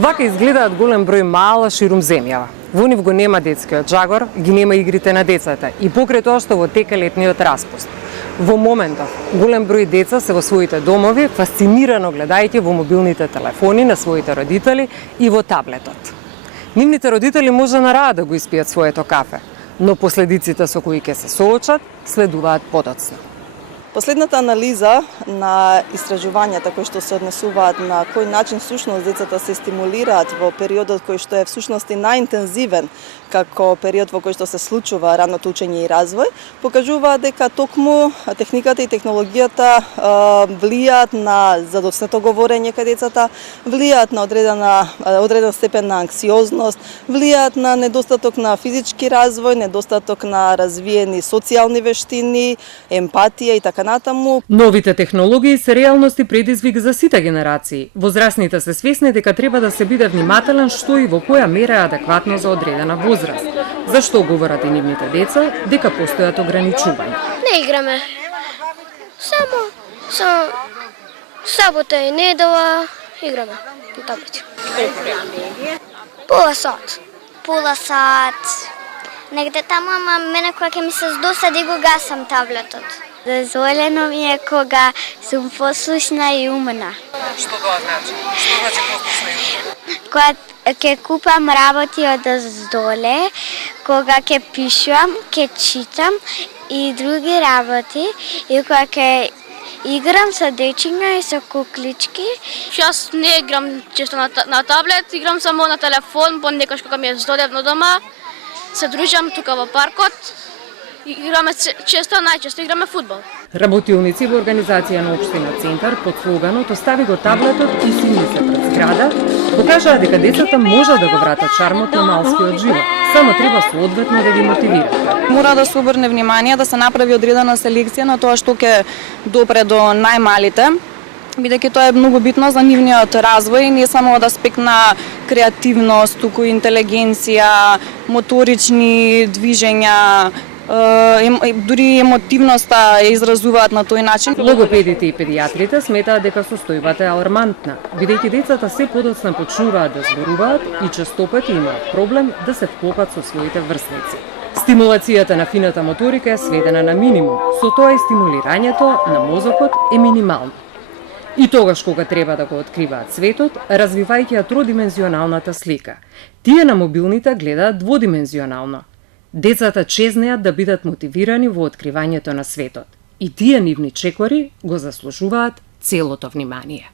Вака изгледаат голем број мала ширум земјава. Во нив го нема детскиот жагор, ги нема игрите на децата и покрај тоа што во тека летниот распуст. Во моментов, голем број деца се во своите домови, фасцинирано гледајќи во мобилните телефони на своите родители и во таблетот. Нивните родители може на раа да го испијат своето кафе, но последиците со кои ќе се соочат следуваат подоцна. Последната анализа на истражувањата кои што се однесуваат на кој начин всушност децата се стимулираат во периодот кој што е всушност и најинтензивен како период во кој што се случува раното учење и развој, покажуваат дека токму техниката и технологијата влијаат на задоцнето говорење кај децата, влијаат на одреден степен на анксиозност, влијаат на недостаток на физички развој, недостаток на развиени социјални вештини, емпатија и така натаму. Новите технологии се реалности предизвик за сите генерации. Возрастните се свесни дека треба да се биде внимателен што и во која мера е адекватно за одредена возраст. Зашто говорат и нивните деца дека постојат ограничувања? Не играме. Само сабота и недела играме на таблет. Пола сат. Негде таму, ама мене кога ќе ми се здосади го гасам таблетот. Дозволено ми е кога сум послушна и умна. Што тоа значи? Што значи послушна и умна? Кога ќе купам работи од оздоле, кога ќе пишувам, ќе читам и други работи, и кога ќе играм со дечиња и со куклички. Јас не играм често на таблет, играм само на телефон, понекогаш кога ми е здолевно дома, се дружам тука во паркот. Играме најчесто играме фудбал. Работилници во организација на општина Центар под слоганот "Остави го таблетот и симни се пред зграда" покажаа дека децата можат да го вратат шармот на малскиот живот. Само треба соодветно да ги мотивираат. Мора да се обрне внимание да се направи одредена селекција на тоа што ќе допре до најмалите, бидејќи тоа е многу битно за нивниот развој, не само од аспект на креативност, туку интелигенција, моторични движења, дури емотивноста ја изразуваат на тој начин. Логопедите и педиатрите сметаат дека состојбата е алармантна, бидејќи децата се подоцна почнуваат да зборуваат и честопати имаат проблем да се вклопат со своите врсници. Стимулацијата на фината моторика е сведена на минимум, со тоа и стимулирањето на мозокот е минимално. И тогаш кога треба да го откриваат светот, развивајќи ја тродимензионалната слика. Тие на мобилните гледаат дводимензионално. Децата чезнеат да бидат мотивирани во откривањето на светот. И тие нивни чекори го заслужуваат целото внимание.